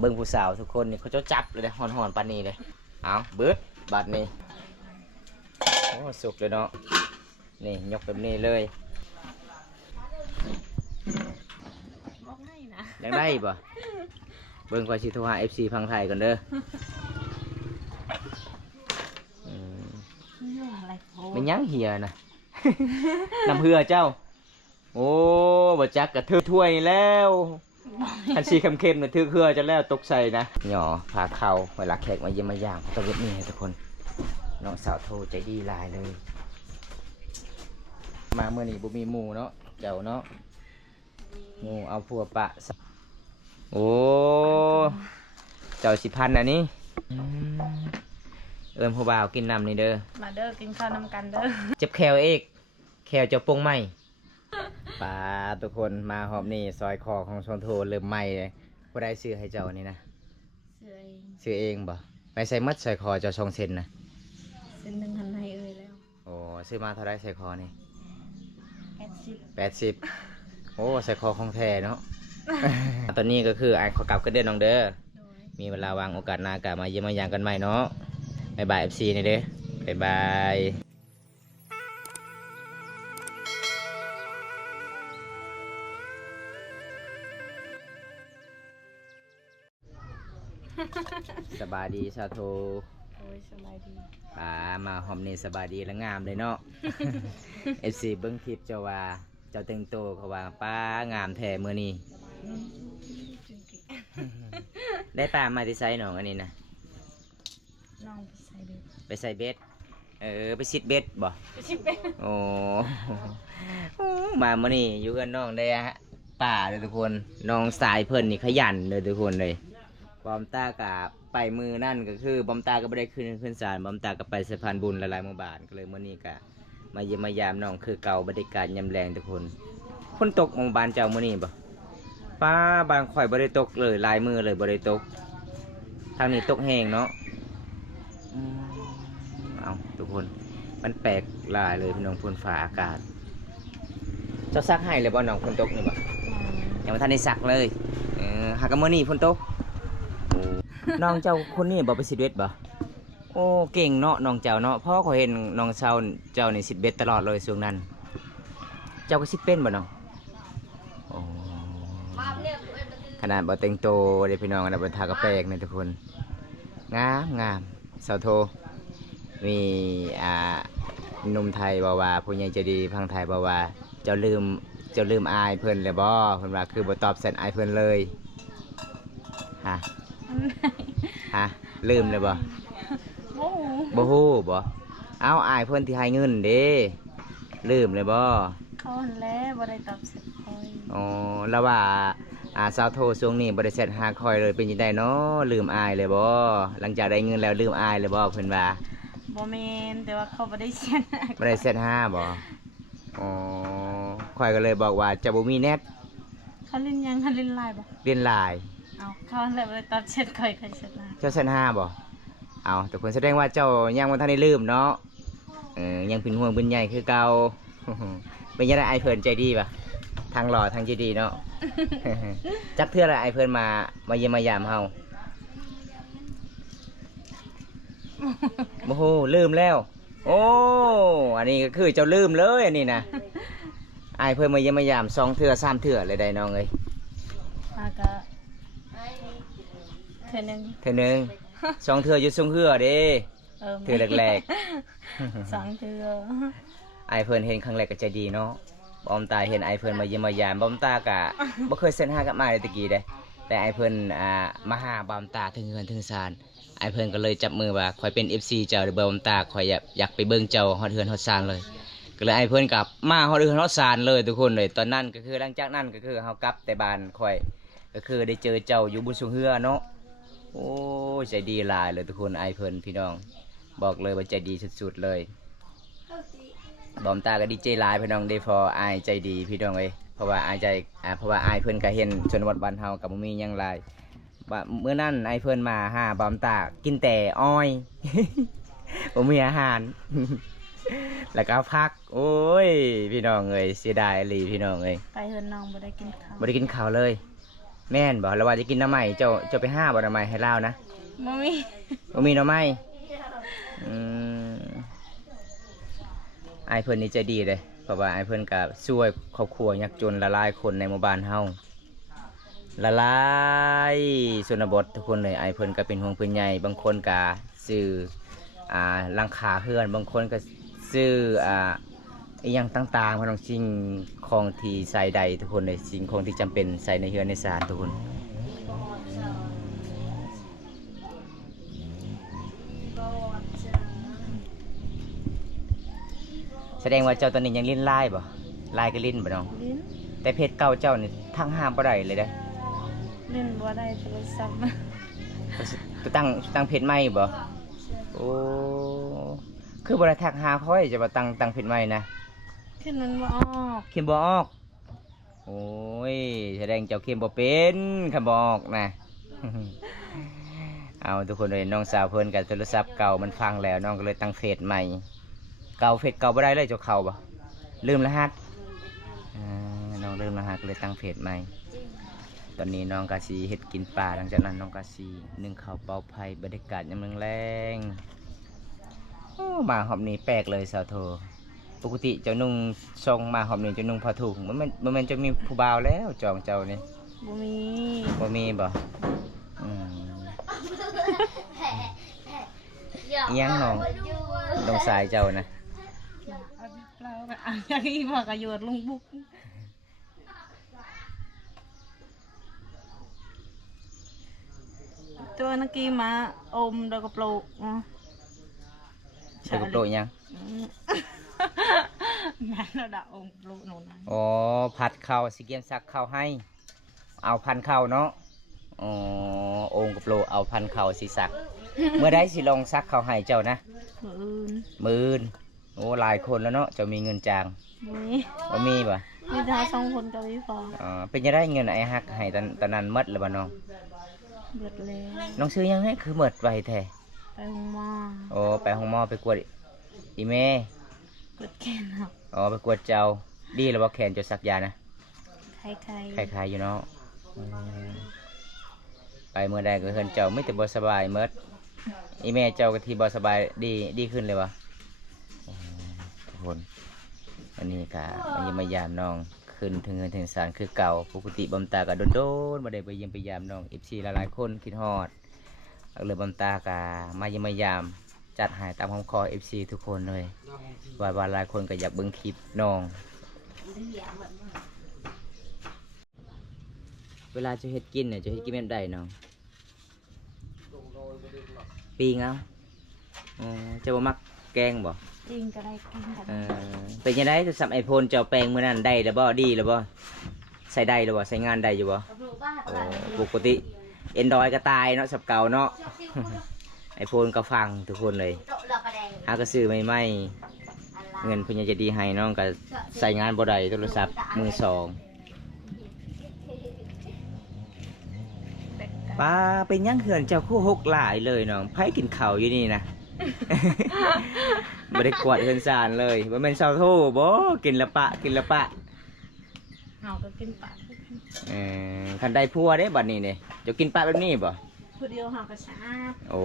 เบิ่งผู้สาวทุกคนนี่เขาจะจับเลยนะหอนๆปานนี้เลยเอาเบิดบัดนี้โอ้สุกเลยเนาะนี่ยกแบบนี้เลยยังได้ป่ะเบิ่งก่อนสิโทรหา FC พังไทยก่อนเด้อมันยังเหียนะ น้ำเหือเจ้าโอ้บ่จักกระทือถ้วยแล้วอันสีเข้มๆน่ะทือเหือจะแล้วตกใส่นะหย่อพาเข่าเวลาแขกมาเยี่ยมมาย่างต้องเว็บนี้ให้ทุกคนน้องสาวโทรใจดีหลายเลยมาเมื่อนี้บ่มีหมูเนาะเจ้าเนาะหมูเอาผัวปะโอ้เจ้าสิพันอันนี้เอิ้นผู้บ่าวกินน้ำนี่เด้อมาเด้อกินข้าวนำกันเด้อเจ็บแขวเอกแขวเจ้าปงไหมป้าทุกคนมาหอบนี่ซอยคอของชนโทเริ่มไหมเลยผู้ใดซื้อให้เจ้านี่นะซื้อเองบ่ไปใส่มัดใส่คอเจ้า2 เซนนะเส้นหนึ่งหันให้แล้วโอ้ซื้อมาเท่าไรใส่คอนี่80โอ้ใส่คอของแท้เนาะ ตอนนี้ก็คือขอกลับกันเด้อน้องเด้อมีเวลาวางโอกาสหน้ากลับมาเยี่ยมมาย่างกันใหม่เนาะบ๊ายบาย FC นี่เด้อบ๊ายบายสบายดีสาโทโอ้ยสบายดีป้ามาหอมนี่สบายดีและงามเลยเนาะ FC เบิ้งคลิปเจ้าว่าเจ้าแต่งโตเขาว่าป้างามแท้มื้อนี้ ได้ปลามาที่ไซหนองอันนี้นะน้องไปใส่เบ็ดไปซิดเบ็ดบ่ไปซิดเบ็ดโอ้มามื้อนี้อยู่กับน้องได้ป่าเลยทุกคนน้องสายเพิ่นนี่ขยันเลยทุกคนเลยบอมตากะไปมือนั่นก็คือบอมตาก็ไม่ได้ขึ้นศาลบอมตาก็ไปสะพานบุญหลายๆหมู่บ้านก็เลยมื้อนี้ก็มาเยี่ยมมายามน้องคือเก่าบรรยากาศยามแรงทุกคนฝนตกหมู่บ้านเจ้ามื้อนี้บ่ป้าบางข่อยบ่ได้ตกเลยลายมือเลยบ่ได้ตกทางนี้ตกแห้งเนาะเอาทุกคนมันแปลกหลายเลยพี่น้องฝนฟ้าอากาศเจ้าซักให้เลยบ่น้องฝนตกนี่บ่ยังไม่ทันได้ซักเลยหากมื้อนี้ฝนตกน้องเจ้าคนนี้บ่ไปซิดเบ็ดบ่โอ้เก่งเนาะน้องเจ้าเนาะเพราะเขาเห็นน้องเจ้านี่ซิดเบ็ดตลอดเลยช่วงนั้นเจ้าก็ซิดเป็นบ่น้องโอ้ขนาดบ่แต่งโตเด้พี่น้องนะบ่ทากระแปลกนี่ทุกคนงามสาวโทมีหนุ่มไทยบอกว่าผู้ใหญ่ใจดีพังไทยบอกว่าเจ้าลืมอายเพิ่นเลยบ่เพิ่นว่าคือบ่ตอบแชทอายเพิ่นเลยฮะลืมเลยบ่บ่ฮู้บ่เอาอายเพิ่นที่ให้เงินเด้ลืมเลยบ่เขาหันแล้วบ่ได้ตอบแชทคอยอ๋อแล้วว่าสาวโทช่วงนี้บ่ได้แชทหาคอยเลยเป็นจังได๋เนาะลืมอายเลยบ่หลังจากได้เงินแล้วลืมอายเลยบ่เพิ่นว่าบ่แม่นแต่ว่าเขาบ่ได้แชทบ่ได้แชทหาบ่อ๋อคอยก็เลยบอกว่าจะบ่มีเน็ตเขาเล่นยังเขาเล่นไลน์บ่เล่นไลน์เอาเขาหันแล้วบ่ได้ตอบแชทคอยแชทไลน์เจ้าแชทหาบ่เอาแต่คนแสดงว่าเจ้ายังบ่ทันได้ลืมเนาะยังเป็นห่วงเป็นใหญ่คือเก่าเป็นยังไงไอเพิ่นใจดีป่ะทางหล่อทางใจดีเนาะ จักเทื่อละไอเพิ่นมาเยี่ยมมายามเฮาโอ้โหลืมแล้วโอ้อันนี้ก็คือเจ้าลืมเลยอันนี้นะไอเพิ่นมาเยี่ยมมายาม2 เทื่อ 3 เทื่อเลยได้น้องเอ้ยมาก็เทื่อนึง2 เทื่ออยู่ทรงเฮือเด้เทื่อแรกๆ2 เทื่อไอเพิ่นเห็นครั้งแรกก็ใจดีเนาะบอมตาเห็นไอเพิ่นมาเยี่ยมมายามบอมตากะบ่เคยเซ็นหากับมาเลยตะกี้เด้แต่ไอเพิ่นมาหาบอมตาถึงเฮือนถึงศาลไอเพิ่นก็เลยจับมือว่าข่อยเป็น FC เจ้าหรือบอมตาข่อยอยากไปเบิ่งเจ้าฮอดเฮือนฮอดศาลเลยก็เลยไอเพิ่นกลับมาฮอดเฮือนฮอดศาลเลยทุกคนเลยตอนนั้นก็คือหลังจากนั้นก็คือเฮากลับแต่บ้านข่อยก็คือได้เจอเจ้าอยู่บนสูงเฮือเนาะโอ้ใจดีหลายเลยทุกคนไอเพิ่นพี่น้องบอกเลยว่าใจดีสุดๆเลยบอมตาก็ดีใจหลายพี่น้องได้พออายใจดีพี่น้องเลยเพราะว่าอายใจเพราะว่าอายเพิ่นก็เห็นชนบทบ้านเฮากับบ่มีหยังหลายเมื่อนั้นไอเพิ่นมาหาบอมตากินแต่อ้อย บ่มีอาหาร แล้วก็พักโอ้ยพี่น้องเอ้ยเสียดายอีหลีพี่น้องเอ้ยไปเฮือนน้องบ่ได้กินข้าวบ่ได้กินข้าวเลย แม่นบ่แล้วว่าจะกินหน้ำใหม่เจ้าไปห้าบ่หน้ำใหม่ให้เล่านะ บ่มี บ่มีหน้ำใหม่ไอ้เพิ่นนี่ใจดีเลยเพราะว่าไอ้เพิ่นก็ช่วยครอบครัวยากจนละลายคนในหมู่บ้านเฮาละลายชนบททุกคนเลยไอ้เพิ่นก็เป็นห่วงเพิ่นใหญ่บางคนก็ซื้อหลังคาเฮือนบางคนก็ซื้ออีหยังต่างๆพน้องสิ่งของที่ใส่ใดทุกคนเลยสิ่งของที่จำเป็นใส่ในเฮือนในศาลทุกคนแสดงว่าเจ้าตอนนี้ยังลิ้นลายบ่ลายก็ลิ้นบ่น้อง ลิ้น แต่เพจเก่าเจ้านี่ทั้งห้ามบ่ได้เลยเด้ ลิ้นบ่ได้โทรศัพท์ จะตั้งเพจใหม่บ่โอ้คือบ่ได้ทักหาค่อยจะมาตั้งเพจใหม่นะ ขึ้นมันบ่ออก เขียนบ่ออกโอ้ยแสดงเจ้าเขียนบ่เป็นคำบ่ออกนะ เอาทุกคนเลยน้องสาวเพิ่นกับโทรศัพท์เก่ามันพังแล้วน้องก็เลยตั้งเพจใหม่เก่าเพจเก่าบ่ได้เลยเจ้าเข้าบ่ลืมรหัสน้องลืมรหัสก็เลยตั้งเพจใหม่ตอนนี้น้องกาซีเฮ็ดกินปลาหลังจากนั้นน้องกาซีนึ่งข้าวเป่าไผ่บรรยากาศยามแรงโอ้มาหอบนี้แปลกเลยสาวโทปกติเจ้านุ่งทรงมาหอบนี้เจ้านุ่งผ้าถุงมันจะมีผู้บ่าวแล้วจองเจ้านี่ บ่มี บ่มีบ่อิหยังน้องดงสายเจ้านะ เอาเปล่าก็อ่ะอย่างนี้บ่ก็โยนลงบุกตัวนักกีมาอมดอกกระโปรง ใส่กระโดดยัง แม่เราด่าอมโปรงหนูนะ อ๋อผัดข้าวสิเกียมซักข้าวให้เอาพันข้าวเนาะอ๋อองค์กระโปรงเอาพันข้าวสิซัก เมื่อใดสิลองซักข้าวให้เจ้านะ มื้ออื่น มื้นโอ้หลายคนแล้วเนาะเจ้ามีเงินจาง บ่มี บ่มีบ่ มีทาสองคนกับพี่พอ อ๋อเป็นยังไงเงินไอ้ฮักให้ตอนนั้นหมดแล้วบ่น้อง เบิดแล้ว น้องซื้อยังไงคือหมดไวแท้ ไปห้องหมอ โอ้ไปห้องหมอไปกวดอีแม่ เบิดแค่นับ อ๋อไปกวดเจ้าดีแล้วบ่แขนเจ้าสักยานะ ใคร คล้ายๆอยู่เนาะไปเมื่อใดก็เห็นเจ้าไม่แต่บ่สบายเมิดอีแม่เจ้าก็ที่บ่สบายดีขึ้นเลยวะทุกคนอันนี้ก็มาเยี่ยมมายามน้องขึ้นถึงเงินถึงศาลคือเก่าปกติบำตาก็โดนๆบ่ได้ไปเยี่ยมไปยามน้องFCหลายๆคนคิดฮอดเลยบำตาก็มาเยี่ยมมายามจัดให้ตามคำขอ FC ทุกคนเลยว่าหลายคนก็อยากเบิ่งคลิปน้องเวลาจะเฮ็ดกินเนี่ยจะเฮ็ดกินแบบใดน้องปีงเอาอ๋อจะบ่มักแกงบ่ จริงก็ได้กินกัน เป็นยังไงโทรศัพท์ไอโฟนเจ้าแปลงมื้อนั้นได้แล้วบ่ดีแล้วบ่ใส่ได้แล้วบ่ใช้งานได้อยู่บ่ปกติแอนดรอยก็ตายเนาะสับเก่าเนาะ ไอโฟนก็ฟังทุกคนเลยหาก็ซื้อใหม่ๆเงินเพิ่นจะดีให้น้องก็ใส่งานบ่ได้โทรศัพท์มือสองป้าเป็นยังเหือนเจ้าคู่หกหลายเลยน้องไผกินข้าวอยู่นี่นะ บ่ได้กวาดเฮือนซานเลยบ่แม่นเซาโทบ่กินละปะเฮาก็กินปลา คันได้ผัวเด้บัดนี้เด้เจะกินปะแบบนี้บ่ ผู้เดียวเฮาก็สาบ โอ้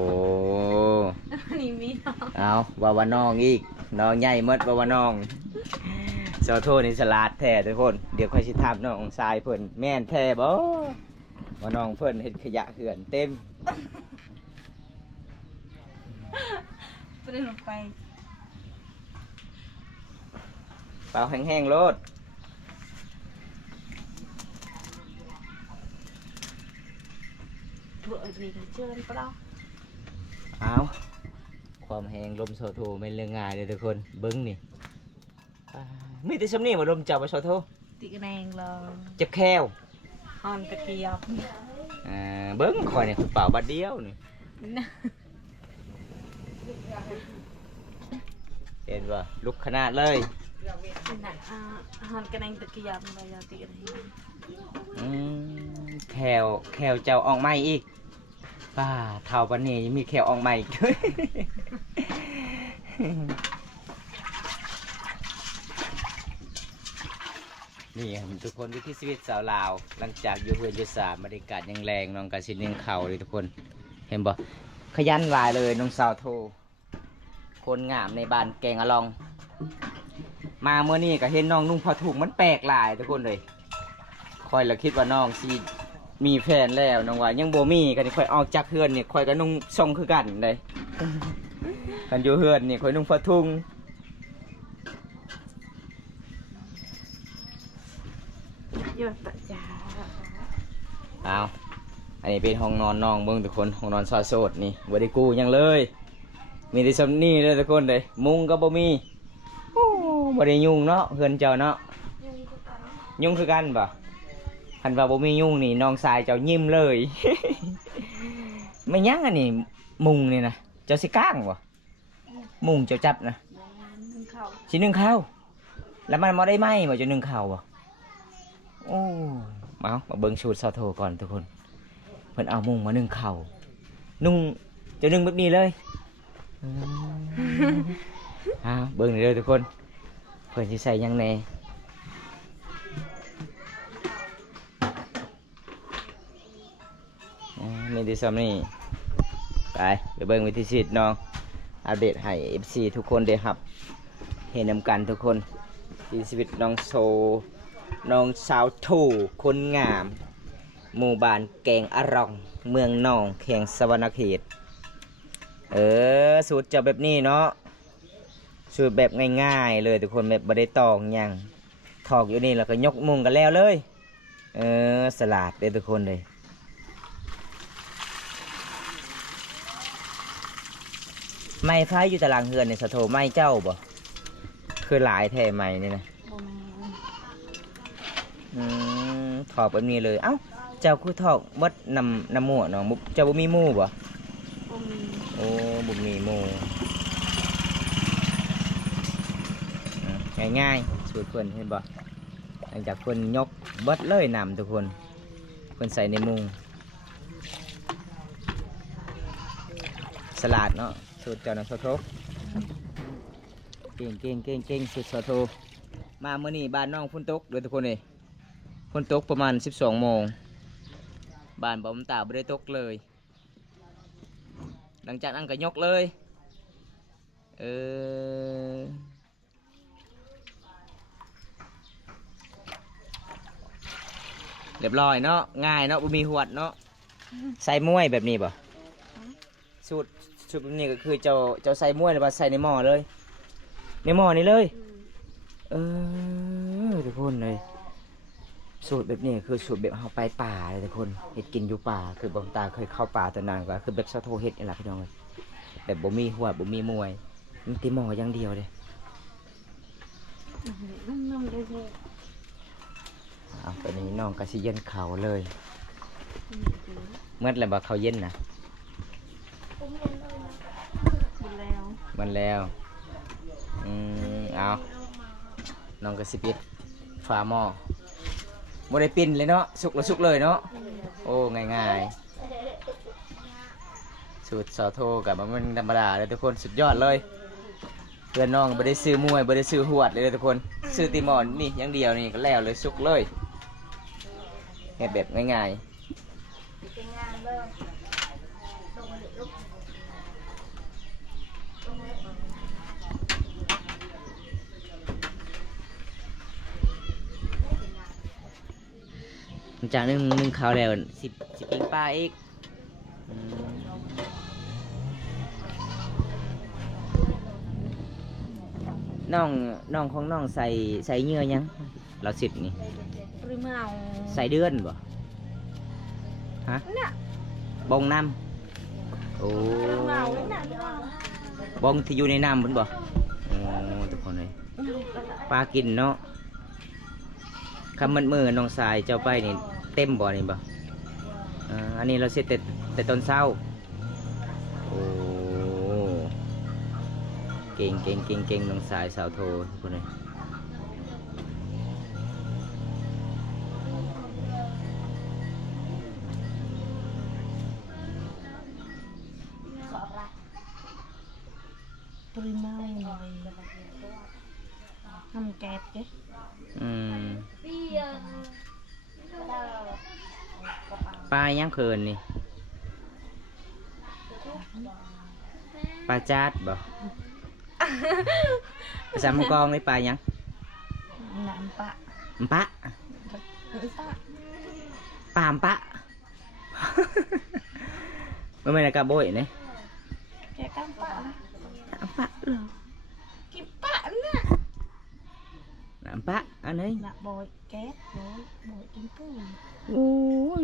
นี่มีน้อง เอาว่าน้องอีกน้องใหญ่หมดว่าน้องเซาโทนี่ฉลาดแท้ทุกคนเดี๋ยวค่อยสิถามน้องทรายเพิ่นแม่นแท้บ่ว่าน้องเพิ่นเฮ็ดขยะเหือนเต็ม บ่ได้ลงไป เปล่าแห้งๆโลด เบื่อนี่ก็เชิญเปล่า เอาความแห้งลมโซโทไม่เรื่องง่ายเลยทุกคนเบิ้งนี่มีแต่สำนีมาลมจับมาโซโท ติกแนงเลย เจ็บแคว ฮอนตะเกียบ เบิ้งคอยเนี่ยเปล่าบัดเดียวนี่ นะ เห็นว่าลุกขนาดเลย นั่นฮอนกระแนงตะเกียบเลยติกแนง แควเจ้าออกใหม่อีกป้าเท่าปันนี้ยังมีแควออกใหม่อีก น นี่ครับทุกคนวิถีชีวิตสาวลาวหลังจากอยู่เพื่อนอยู่สามบรรยากาศยังแรงน้องกาสินยังเข่าเลยทุกคนเห็นบ่ขยันหลายเลยน้องสาวโทคนงามในบ้านแกงอะลอง มาเมื่อนี้ก็เห็นน้องนุ่งผ้าถุงมันแปลกหลายทุกคนเลยคอยละคิดว่าน้องสิมีแฟนแล้วน้องว่ายังบ่มีกันคอยออกจากเฮือนนี่คอยก็นุ่งทรงคือกันเลย กันอยู่เฮือนนี่คอยนุ่งผ้าถุง ยอดตะจา เอาอันนี้เป็นห้องนอนน้องเบิ่งทุกคนห้องนอนซอยโสดนี่บ่ได้กู้หยังเลย มีแต่ซำนี้เลยทุกคนเลยมุงก็บ่มีโอ้บ่ได้ยุ่งเนาะเฮือนเจ้าเนาะยุ่งคือกันบ่คันว่าบ่มียุ่งนี่น้องชายเจ้ายิ้มเลย ไม่ยั้งอันนี้มุงนี่นะเจ้าสิก้างบ่มุงเจ้าจับนะ นึ่งข้าว สินึ่งข้าวแล้วมันบ่ได้ไหมบ่จะนึ่งข้าวบ่โอ้มาเบิ่งสูตรซาวโทก่อนทุกคนเพิ่นเอามุงมานึ่งข้าวนุ่งจะนึ่งแบบนี้เลยเบิ่งเลยทุกคนเพิ่นสิใส่หยังแหน่มีที่ซ้ำนี่ไปเบิ่งวิธีชีวิตน้องอัปเดตให้ FC ทุกคนได้รับเห็นนำกันทุกคนที่ชีวิตน้องโซน้องสาวทูคนงามหมู่บ้านแกงอะรองเมืองนองแข่งสวรรณเขตสูตรจะแบบนี้เนาะสูตรแบบง่ายๆเลยทุกคนแบบบ่ได้ตอกหยังถอกอยู่นี่แล้วก็ยกมุงกันแล้วเลยสลัดเลยทุกคนเลยไม้ไฟอยู่ตารางเฮือนในสะโทไม้เจ้าบ่คือหลายแท่ไม้นี่นะ บ่แม่น ถอกแบบนี้เลยเอ้าเจ้าคือถอกวัดน้ำหมู่เนาะเจ้าบ่มีหมู่บ่ บ่มี โอ้บ่มีหมู่ง่ายๆสูตรเพิ่นเห็นบ่หลังจากเพิ่นยกเบิดเลยน้ำทุกคนเพิ่นใส่ในมุงสลัดเนาะสูตรเจ้าน้ำโซโทเก่งสูตรโซโทมาเมื่อนี้บ้านน้องฝนตกเด้อทุกคนเลยฝนตกประมาณ 12 โมงบ้านบ่มตาบ่ได้ตกเลยหลังจากนั้นก็ยกเลยเรียบร้อยเนาะง่ายเนาะบ่มีหวดเนาะใส่ม้วยแบบนี้บ่สูตรแบบนี้ก็คือเจ้าใส่ม้วยหรือว่าใส่ในหม้อเลยในหม้อนี้เลยทุกคนเลยสูตรแบบนี้คือสูตรแบบเอาไปป่าเลยทุกคนเห็ดกินอยู่ป่าคือบางตาเคยเข้าป่าตอนนั้นก็คือแบบชาวโทเห็ดนี่แหละพี่น้องเลยแบบบ่มีหัวบ่มีมวยมีตีหม้ออย่างเดียวเลย น้ำได้แท้ เอาตอนนี้น้องก็สิเย็นเขาเลยเมื่อไรบ่เขาเย็นนะ บ่แล้ว มันแล้วเอาน้องก็สิปิดฝาหม้อบ่ได้ปิ้นเลยเนาะสุกแล้วสุกเลยเนาะโอ้ง่ายๆสูตรซอโทกับมันธรรมดาเลยทุกคนสุดยอดเลยเพื่อนน้องบ่ได้ซื้อมวยบ่ได้ซื้อหวดเลยทุกคนซื้อตีหมอนนี่อย่างเดียวนี่ก็แล้วเลยสุกเลยเฮ็ดแบบง่ายๆจากนึ่งข้าวแล้วสิปิ้งปลาอีกน้องของน้องใส่เยื่อยังเราสิบนี่ ปริมาณ ใส่เดือนบ่ฮะ เนี่ย บงน้ำโอ้ ปริมาณเลยน่ะ บงที่อยู่ในน้ำพุ่นบ่โอ้ทุกคนเลยปลากินเนาะคำมันมือน้องสายเจ้าไปนี่เต็มบ่นี่บ่อันนี้เราเสร็จแต่ตอนเช้าโอ้เก่งน้องสายสาวโททุกคนเลยปริมาณเลยทำแก๊สเด้ อืม ปลายังเคินนี่ปลาจาดบ่ภาษามังกรนี่ปลายัง น้ำปะ ปะ ปะ ปามปะ ไม่เป็นไรกระโบยนี่ แกกำปะนะ น้ำปะเหรอ กินปะเนี่ย น้ำปะอันนี้ น่ะบอยแก๊สบอยกินปู โอ้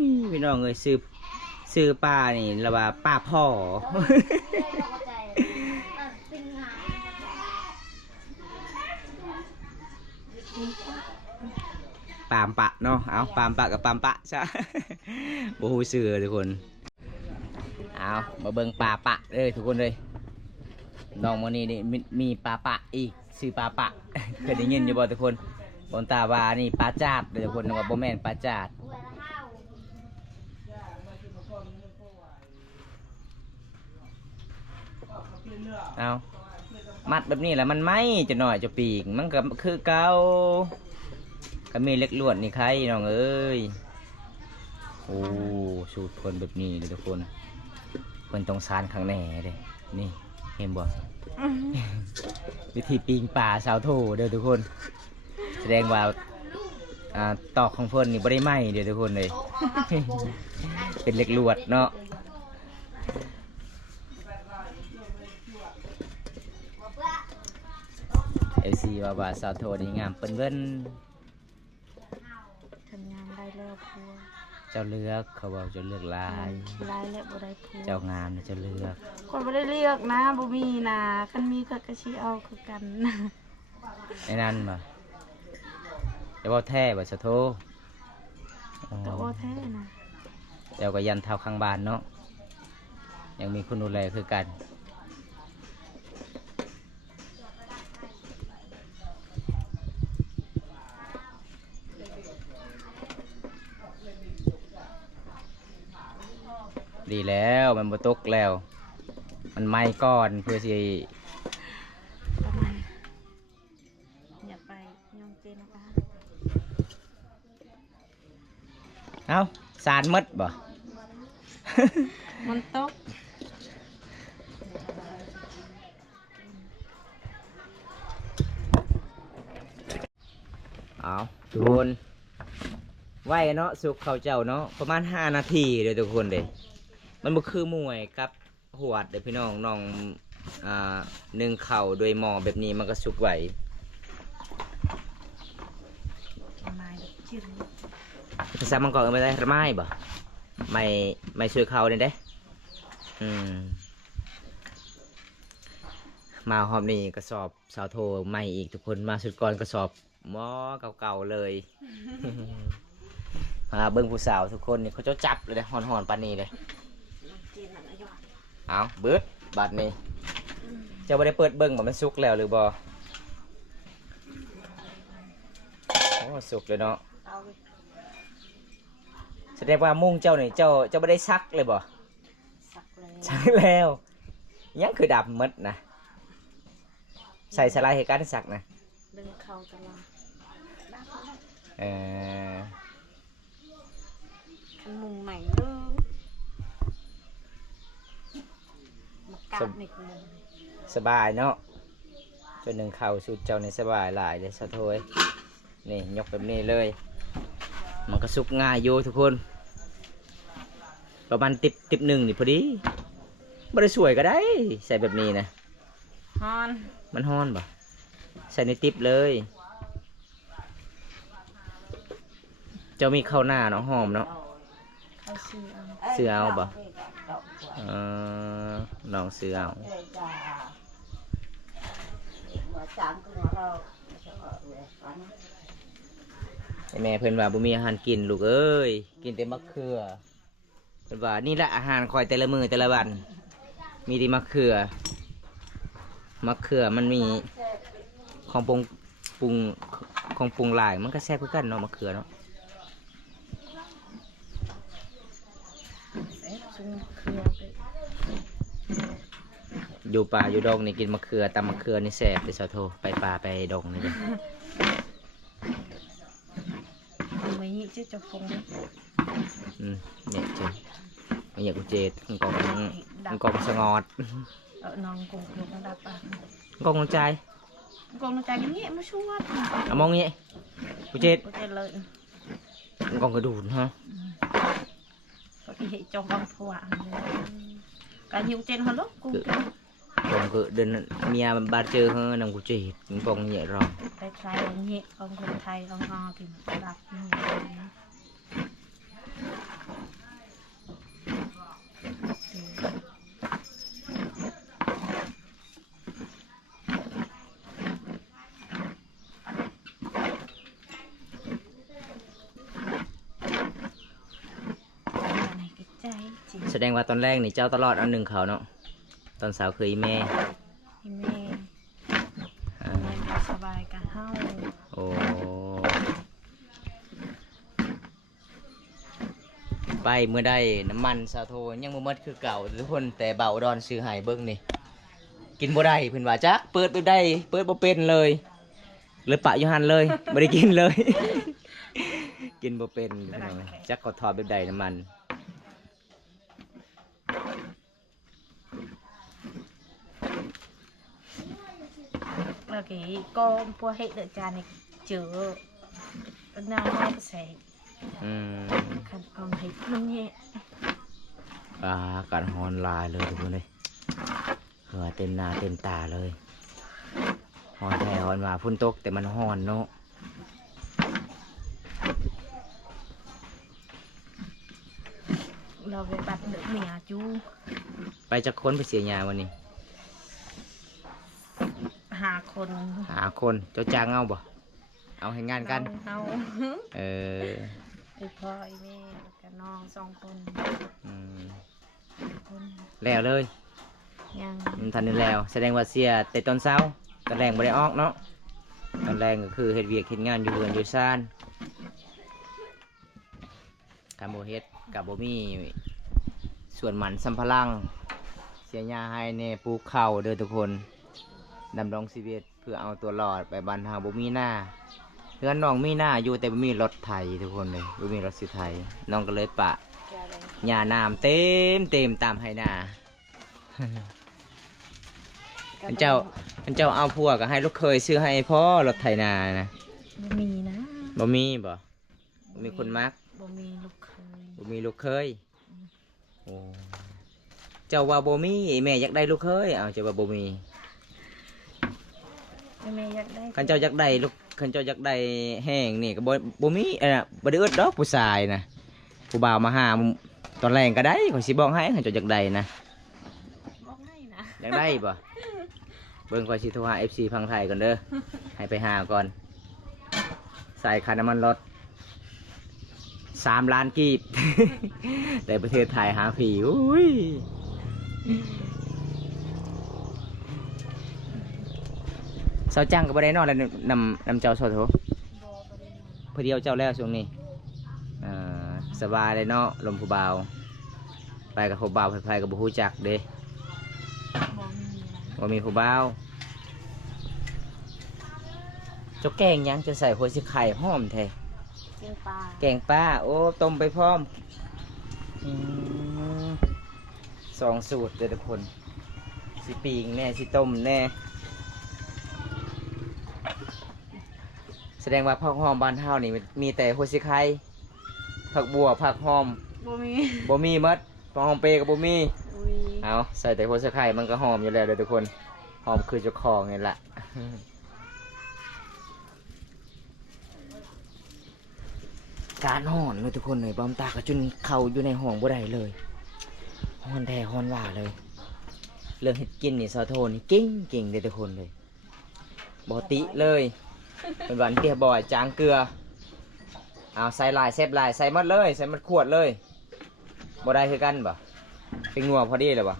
ยพี่น้องเอ้ยซื้อปลานี่ระว่าปลาพ่อ ปามปะเนาะเอาปามปะกับปามปะใช่ บ่ฮู้ชื่อทุกคนเอามาเบิ่งปลาปะเลยทุกคนเลยน้องมื้อนี้นี่มีปลาปะอีกชื่อปลาปะ เคยได้ยินอยู่บ่ทุกคนบนตาว่านี่ปลาจาดเลยทุกคนว่าบ่แม่นปลาจาดเอามัดแบบนี้แหละมันไหมจะหน่อยจะปีกมันก็คือเก่าก็มีเล็กลวดนี่ใครน้องเอ้ยโอ้สูตรคนแบบนี้เลยทุกคนคนต้องซานข้างแหน่เลยนี่เห็นบ่ วิธีปีงป่าสาวโถเด้อทุกคนแสดงว่าตอกของเพิ่นนี่บ่ได้ไหมเด้อทุกคนเลย เป็นเล็กลวดเนาะFC ว่าสาวโถนี่งามเปิ้นเบิ่น ทำงานได้แล้วพัว เจ้าเลือกเขาบอกเจ้าเลือกลาย ลายแล้วบ่ได้พัว เจ้างามนะเจ้าเลือก คนบ่ได้เลือกนะบ่มีนะคันมีก็กะสิเอาคือกันนะ ไอ้นั่นบ่จะบอกแท้บ่สาวโถอ๋อ แต่ว่าแท้นะ เจ้าก็ยันเท้าข้างบ้านเนาะยังมีคนดูแลคือกันดีแล้วมันบ่ตกแล้ว มันไหม้ก่อนเพื่อสิ ประมาณอย่าไปย่องเจนนะคะ เอ้าสารมดบ่ มันตก เอาทุกคนไหวเนาะสุกเขาวเจ้าเนาะประมาณ5 นาทีเด้อทุกคนเด้มันบ่คือมวยกับหวดเด้อพี่น้องน้องนึ่งเข่าวโดยหม้อแบบนี้มันก็สุกไหว ไม้ชื่อ ภาษามังกรเอาไปได้ระไม้บ่ไม่ช่วยเขาเนี่ยเด้อืมมาหอมนี่กระสอบสาวโทใหม่อีกทุกคนมาสุดก่อนกระสอบหม้อเก่าๆเลย มาเบิ้งผู้สาวทุกคนนี่เขาเจ้าจับเลยหอนๆปานนี้เลย เจนอะไรอยู่ เอาเบิดบัดนี้เจ้าไม่ได้เปิดเบิ้งบ่มันสุกแล้วหรือบ่โอ้สุกเลยเนาะ เอาไป แสดงว่ามุ่งเจ้านี่เจ้าไม่ได้ซักเลยบ่ สักเลย ซักแล้วยังคือดำหมดนะใส่สลายเหตุการณ์ซักนะ ดึงเข้าตลอด เออ คันมุงไหนเลยมากัดในมุง สบายเนาะจนหนึ่งเข่าสุดเจ้าในสบายหลายเลยสะโทยนี่ยกแบบนี้เลย มันก็สุกง่ายอยู่ทุกคนประมาณติบหนึ่งนี่พอดีไม่ได้สวยก็ได้ ใส่แบบนี้นะ ฮอน มันฮ้อนปะใส่ในติบเลย เจ้ามีข้าวหน้าเนาะหอมเนาะ เอาซื้อเอา เสือเอาปะลองเสือเอาไอแม่เพิ่นว่าบ่มีอาหารกินลูกเอ้ยกินแต่มะเขือเพิ่นว่านี่แหละอาหารคอยแต่ละมื้อแต่ละวัน มีแต่มะเขือมันมีของปรุงของปรุงหลายมันก็แซ่บคือกันเนาะมะเขือเนาะ เอ๊ะซุงเครือไป อยู่ป่าอยู่ดงนี่กินมะเขือตำมะเขือนี่แซ่บเดี๋ยวสาวโทไปป่าไปดงนี่เลย chứ cho phùng đi. Nhẹ chứ bây giờ cũng chết còn sờ ngọt Ở non cùng được nó đập à. con trai Con nó chạy cái nhẹ mới suốt. mong nhẹ cũng chết Có chạy lợn. con cái đùn ha Có cái hệ trong con phọa. Cả nhiều trên hơn lúc cũng con cứ đến mía ba chơi hơn nằm cũng chết con nhẹ rồi tay thay nhẹ con thay con ngò thì nó đập nhẹ.แสดงว่าตอนแรกนี่เจ้าตลอดเอาหนึ่งเขาเนาะตอนสาวคืออีแม่ แม่สบายกันเฮา โอ้ไปเมื่อได้น้ำมันสาโทยังบ่หมดคือเก่าทุกคนแต่เบาดอนซื้อให้เบิ่งนี่กินบ่ได้เพิ่นว่าจักเปิดบ่ได้เปิดบ่เป็นเลยปะอยู่หั่นเลยบ่ได้กินเลย กินบ่เป็นจักเขาทอดแบบใดน้ำมันlà cái con pua hệ đợi trà này chữa nào nó sẽ khăn con thấy nó nhẹ อากาศร้อนลายเลยทุกคนเลยเหงื่อเต็มหน้าเต็มตาเลยร้อนแท้ร้อนมาฝนตกแต่มันร้อนเนาะ เราไปบัดเดือดเมียจู ไปจะค้นไปเสียยาวันนี้ หาคน หาคนเจ้าจ้างเอาบ่เอาให้งานกัน เอา เออ ไอพ่อไอแม่กับน้องสองคน คน แล้วเลย ยัง มันทันนี่แล้วแสดงว่าเสียแต่ตอนเช้าตอนแรงบ่ได้ออกเนาะตอนแรงก็คือเฮ็ดเวียกเฮ็ดงานอยู่เรือนอยู่ซ่านการบ่เฮ็ดกับบ่มีส่วนหมันสัมพลังเสียยาให้แน่ปลูกข้าวเด้อทุกคนดำรงชีวิตเพื่อเอาตัวรอดไปบ้านเฮาบ่มีหน้าเฮือนน้องมีหน้าอยู่แต่บ่มีรถไถทุกคนเลยบ่มีรถสิไถน้องก็เลยปะหญ้าน้ำเต็มตามให้นาอันเจ้าเอาพวกก็ให้ลูกเคยซื้อให้พ่อรถไถนานะ บ่มีนะ บ่มีบ่มีคนมัก บ่มีลูกเคย บ่มีลูกเคยโอ้เจ้าว่าบ่มีแม่อยากได้ลูกเคยเอาเจ้าว่าบ่มี แม่อยากได้ คันเจ้าอยากได้ลูกคันเจ้าอยากได้แห้งนี่ก็บ่มีบ่ได้อึดดอกผู้ชายนะผู้บ่าวมาหาตอนแรงก็ได้ข่อยสิบอกให้คันเจ้าอยากได้นะ บอกให้นะ อยากได้บ่เบิ่งข่อยสิโทรหา FC พังไทยก่อนเด้อให้ไปหาก่อนใส่ค่าน้ำมันรถ3 ล้านกีบ แต่ประเทศไทยหาผีอุ้ยเสาจังก็บ่ได้นอนแล้วนำเจ้าโซโทพอเดียวเจ้าแล้วช่วงนี้สบายเลยเนาะลมผู้บ่าวไปกับผู้บ่าวไปกับผู้ฮู้จักเด้ บ่มีนะ ว่ามีผู้บ่าวเจ้าแกงยังจะใส่หัวสิไข่หอมแท้ เจียวปลา แกงป้าโอ้ต้มไปพร้อม2 สูตรเด้อทุกคนสิปีงแน่สิต้มแน่แสดงว่าผักหอมบ้านเฮานี่มีแต่หัวสิไข่ผักบัวผักหอม บ่มี บ่มีหมดผักหอมเปรย์ก็บ่มี อุ้ย เอาใส่แต่หัวสิไข่มันก็หอมอยู่แล้วเด้อทุกคนหอมคือเจ้าของนี่แหละ การห่อนเลยทุกคนเลยบอมตากระจุนเข่าอยู่ในห้องบ่ได้เลยห่อนแท้ห่อนว่าเลยเรื่องเห็ดกินนี่ซอโทนี่เก่งเลยทุกคนเลยบอติเลยเป็นหวานเกลือบ่อยจางเกลือเอาใส่ลายเซฟลายใส่หมดเลยใส่หมดขวดเลยบ่ได้คือกันบ่เป็นงัวพอดีเลยบ่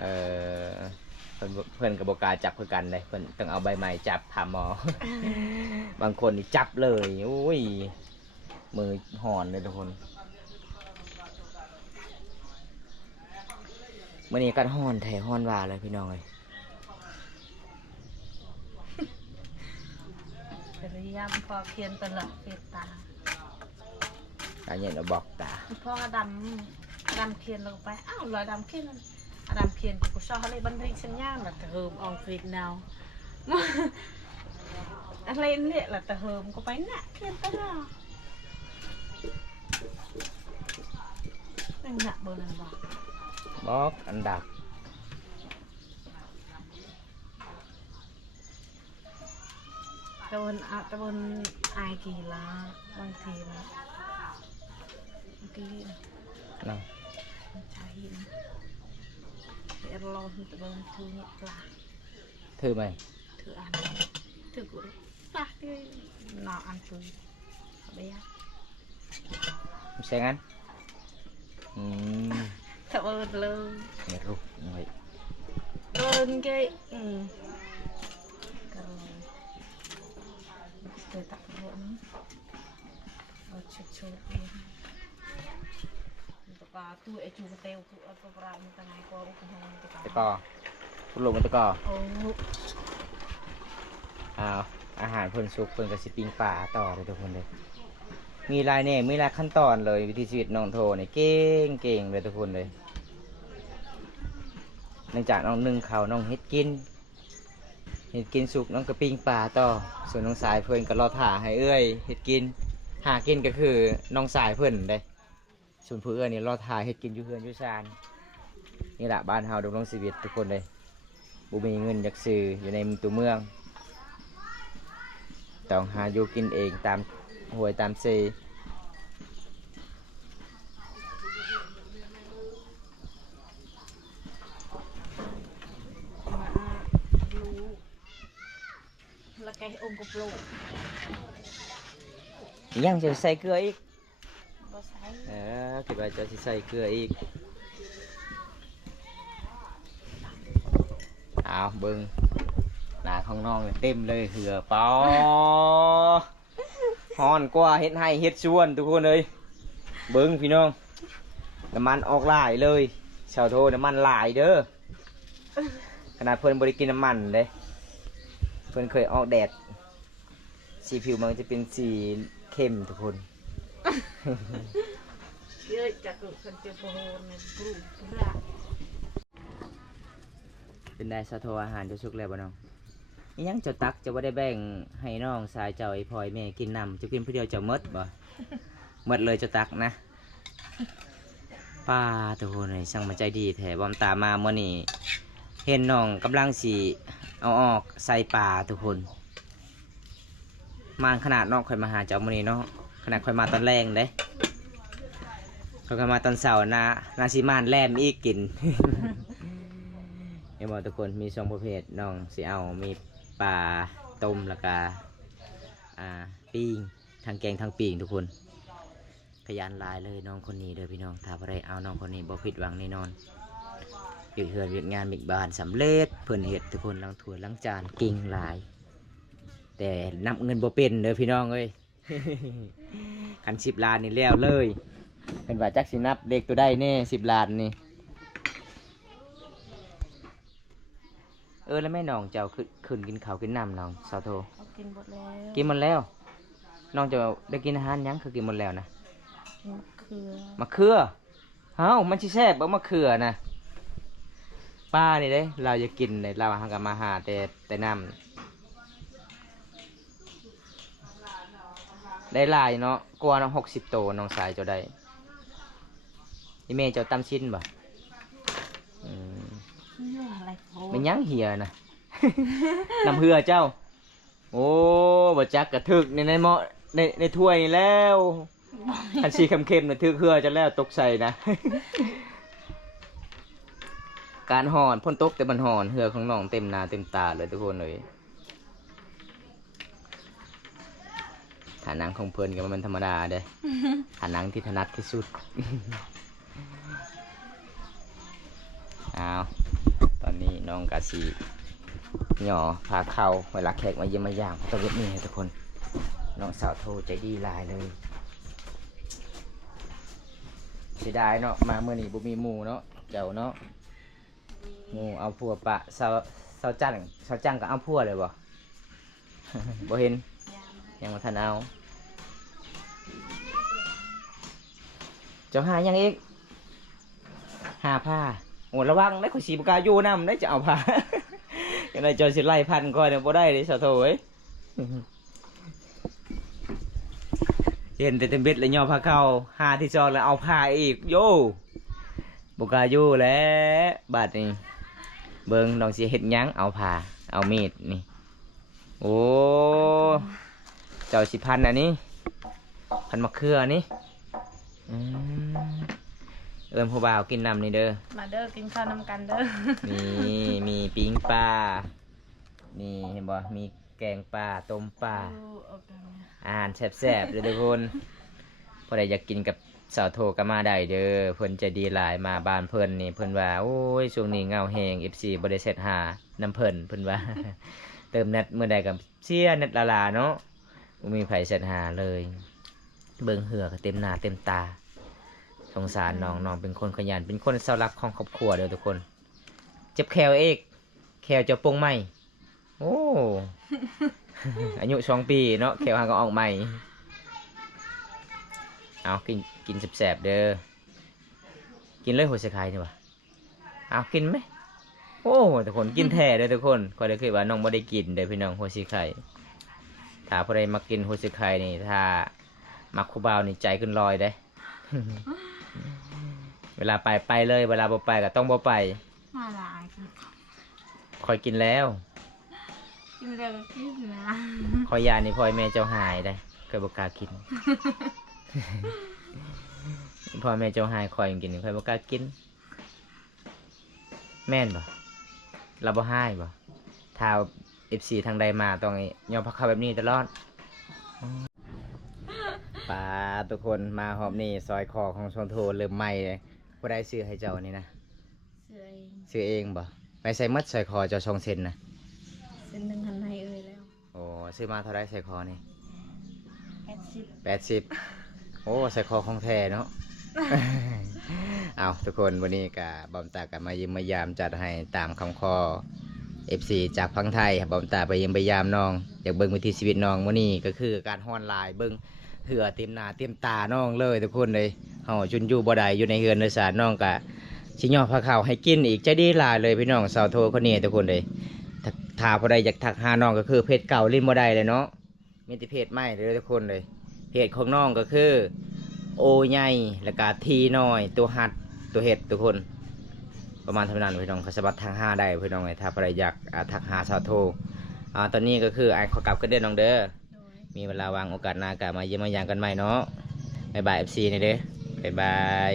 เออเพื่อนกับบกล้าจับคือกันเลยเพื่อนต้องเอาใบไม้จับถามหมอ บางคนนี่จับเลยโอ้ยมือห่อนเลยทุกคนมื่อนี้กันห่อนแถห่อนว่าเลยพี่น้องเลย พยายามพอเพียนตลอดเพียนตา ตาเย็นเราบอกตา พ่อดำเคียนลงไปอ้าวลอยดำเคียนดำเคียนกูชอบอะไรบันทึกสัญญาณlà từ hôm on Việt nào lên địa là từ hôm có bánh nạ kiên tới nào anh nạ bờ này bảo บอกอันดับ ตะบนอายกี่ละบางทีละบางที เนาะ ใช่เดี๋ยวรอตะบนทูนี่ปลา ถือไหม ถืออันถือกูปลาที่นออันคือเบีย ใช่งั้นตะบนเลย ไม่รู้หน่อย เดินcái rồi tặng vốn rồi chụp chụp đi và tôi chụp teo của ra một cái này qua cũng không ตะกอพุดลงมันตะกอ ô อ้าวอาหารเพิ่นซุปเพิ่นกับสิปิ้งปลาต่อเลยทุกคนเลยมีรายเนี่ยมีรายขั้นตอนเลยวิธีชีวิตน้องโทเนี่ยเก่งเลยทุกคนเลยเนื่องจากน้องนึ่งข้าวน้องเฮ็ดกินสุกน้องก็ปิ้งปลาต่อส่วนน้องสายเพิ่นก็รอถ่าให้เอื้อยเฮ็ดกินหากินก็คือน้องสายเพิ่นเด้ส่วนผู้เอื้อยนี่รอถ่าเฮ็ดกินอยู่เฮือนอยู่ซานนี่แหละบ้านเฮาดำรงชีวิตทุกคนเลยบ่มีเงินอยากซื้ออยู่ในตัวเมืองต้องหาอยู่กินเองตามห้วยตามเซ mà lú là cái ôm cục lụ ยังจะใส่เกลืออีก có sấy คิดว่าจะสิใส่เกลืออีกเอาเบิ่งหน้าของน้องเนี่ยเต็มเลยเหือปอฮ้อนกว่าเฮ็ดให้เฮ็ดชวนทุกคนเลยเบิ่งพี่น้องน้ำมันออกหลายเลยชาวโทน้ำมันหลายเด้อขนาดเพิ่นบริกินน้ำมันเลยเพิ่นเคยออกแดดสีผิวมันจะเป็นสีเข้มทุกคน ơi chả cực phần tiêu phô này bự ra เป็นได้ชาวโทอาหารจะชุกแล้วบ่น้องอิหยังเจะตักจะบ่ได้แบ่งให้น้องสายเจ้าไอ้พลอยแม่กินนำจะกินผู้เดียวเจ้าหมดบ่ หมดเลยเจะตักนะป้าทุกคนเลยช่างมาใจดีแถบอมตามมาเมื่อนี้เห็นน้องกำลังสีเอาออกใส่ป่าทุกคนมานขนาดน้องคอยมาหาเจ้ามื่อนี้เนาะขนาดคอยมาตอนแรงเด้คอยมาตอนเสาร์นะนาซีมานแลมอีกกิน เห็นบอกทุกคนมีสองประเภทน้องสิเอามีปลาต้มแล้วก็ปิ้งทางแกงทางปิ้งทุกคนขยันหลายเลยน้องคนนี้เด้อพี่น้องถ้าบ่ได้เอาน้องคนนี้บ่ผิดหวังแน่นอนเวียกเฮือนเวียกงานเวียกบ้านสำเร็จเพิ่นเฮ็ดทุกคนล้างถ้วยล้างจานเก่งหลาย แต่นับเงินบ่เป็นเด้อพี่น้องเอ้ย คัน10 ล้านนี่แล้วเลยเพิ่นว่าจักสินับเลขตัวได้แน่10 ล้านนี่แล้วแม่น้องเจ้าขึ้นกินข้าวกินน้ำน้องสาวโท เอากินหมดแล้ว กินหมดแล้วน้องจะได้กินอาหารหยังคือกินหมดแล้วนะ กินมะเขือ มะเขือเอ้ามันสิแซ่บบ่มะเขือนะป้านี่เด้เราจะกินเลยเราหากันมาหาแต่น้ำได้หลายเนาะกว่าน้อง60 โตน้องสายเจ้าได้นี่แม่เจ้าตำชิ้นบ่อะไรโอ้ มันยังเหี่ยนะ น้ำเหือเจ้าโอ้บ่จักกระทึกในหม้อในถ้วยนี่แล้วอันสีเข้มๆน่ะทึกเหือจะแล้วตกใส่นะ การห่อนพ่นตกแต่มันห่อนเหือของน้องเต็มหน้าเต็มตาเลยทุกคนเลยฐานังของเพิ่นก็มันธรรมดาเด้ ฐานังที่ถนัดที่สุด เอาตอนนี้น้องกาสีหย่อพาเข่าเวลาแขกมาเยี่ยมมาย่างต้องเวทนี่ทุกคนน้องสาวโทใจดีหลายเลยเสียดายเนาะมาเมื่อนี้บุมีหมูเนาะเจ้าเนาะหมูเอาพัวปะสาวจังก็เอาพัวเลยบ่ บ่เห็นยังมาทันเอา เจ้าหายังอีกหาผ้าโอ้ระวังได้ข่อยสิบ่กล้าอยู่นำได้จะเอาผ้า จังได๋เจ้าสิไล่พันก่อนเนี่ยบ่ได้เด้สาวโถเอ้ย เห็นแต่เต็มเบ็ดแล้วย่อผ้าเข้าหาที่จองแล้วเอาผ้าอีกโยบ่กล้าอยู่แล้วบาดนี้เบิ่งน้องสิเฮ็ดหยังเอาผ้าเอามีดนี่โอ้เจ้าสิพันอันนี้พันมะเขือนี่อืมเอิ้นผู้บ่าวกินน้ำนี่เด้อ มาเด้อกินข้าวนำกันเด้อ มีปิ้งปลานี่เห็นบ่มีแกงปลาต้มปลา โอเค อาหารแซ่บๆเลยทุกคนพอได้อยากกินกับสาวโทก็มาได้เด้อเพิ่นใจะดีหลายมาบ้านเพิ่นนี่เพิ่นว่าโอ้ยช่วงนี้เงาแฮง FC บ่ได้เสร็จหาน้ำเพิ่นว่า เติมเน็ตมื้อใดก็เสียเน็ตละลาเนาะบ่มีไผเสร็จหาเลย เบิ่งเหือก็เต็มหน้าเต็มตาสงสารน้องเป็นคนขยันเป็นคนเสาหลักของครอบครัวเด้อทุกคนเจ็บแขวเอกแขวจะปงใหม่โอ้ อายุ2 ปีเนาะแขวหางก็ออกใหม่เอากินแสบๆเด้อกินเลยหัวไชไข่นี่วะเอากินไหมโอ้ทุกคนกินแท้เด้อทุกคนก็ได้คิดว่าน้องบ่ได้กินเด้อพี่น้องหัวไชไข่ถ้าผู้ใดมากินหัวไชไข่นี่ถ้ามักคู่บ่าวนี่ใจขึ้นลอยเด้ เวลาไปเลยเวลาบ่ไปก็ต้องบ่ไป มาหลายกัน คอยกินแล้ว กินเร็วกินนะ คอยยานี่พ่อแม่เจ้าหายได้เคยบ่กล้ากิน พ่อแม่เจ้าหายคอยกินคอยบ่กล้ากินแม่นบ่เราบ่หายบ่ถ้า FC ทางใดมาต้องยอมพักเขาแบบนี้ตลอดปลาทุกคนมาหอบนี่ซอยคอของชนโทเริ่มใหม่เลยบ่ได้ซื้อให้เจ้านี่นะ เสือเอง ซื้อเองบ่ไปใส่มัดซอยคอเจ้า2 เซนนะ เส้นหนึ่งหันให้เอ่ยแล้ว โอ้ซื้อมาเท่าไรซอยคอนี่ 80 80โอ้ใส่คอของแท้เนาะ เอาทุกคนวันนี้กับบอมตากับมายิมมายามจัดให้ตามคำคอ FC จากพังไทยบอมตาไปยิมไปยามน้องอยากเบิ่งวิถีชีวิตน้องวันนี้ก็คือการฮ้อนลายเบิ่งเหือเต็มหน้าเต็มตาน้องเลยทุกคนเลยเฮาจุนอยู่บ่ได้อยู่ในเฮือนในศาลน้องกะสิย่อพาข้าวให้กินอีกใจดีหลายเลยพี่น้องสาวโทคนนี้ทุกคนเลยถ้าผู้ใดอยากทักหาน้องก็คือเพจเก่าลิ้นบ่ได้เลยเนาะมีแต่เพจใหม่เลยทุกคนเลยเพจของน้องก็คือโอใหญ่แล้วก็ทีน้อยตัวหัดตัวเห็ดทุกคนประมาณเท่านั้นพี่น้องเขาสามารถทักหาได้พี่น้องเลยถ้าใครอยากทักหาสาวโทตอนนี้ก็คือขอกลับกันเด้อน้องเด้อ โดย มีเวลาวางโอกาสหน้ากะมาเยี่ยมมาอย่างกันใหม่เนาะบ๊ายบาย FC นี่เด้อบ๊ายบาย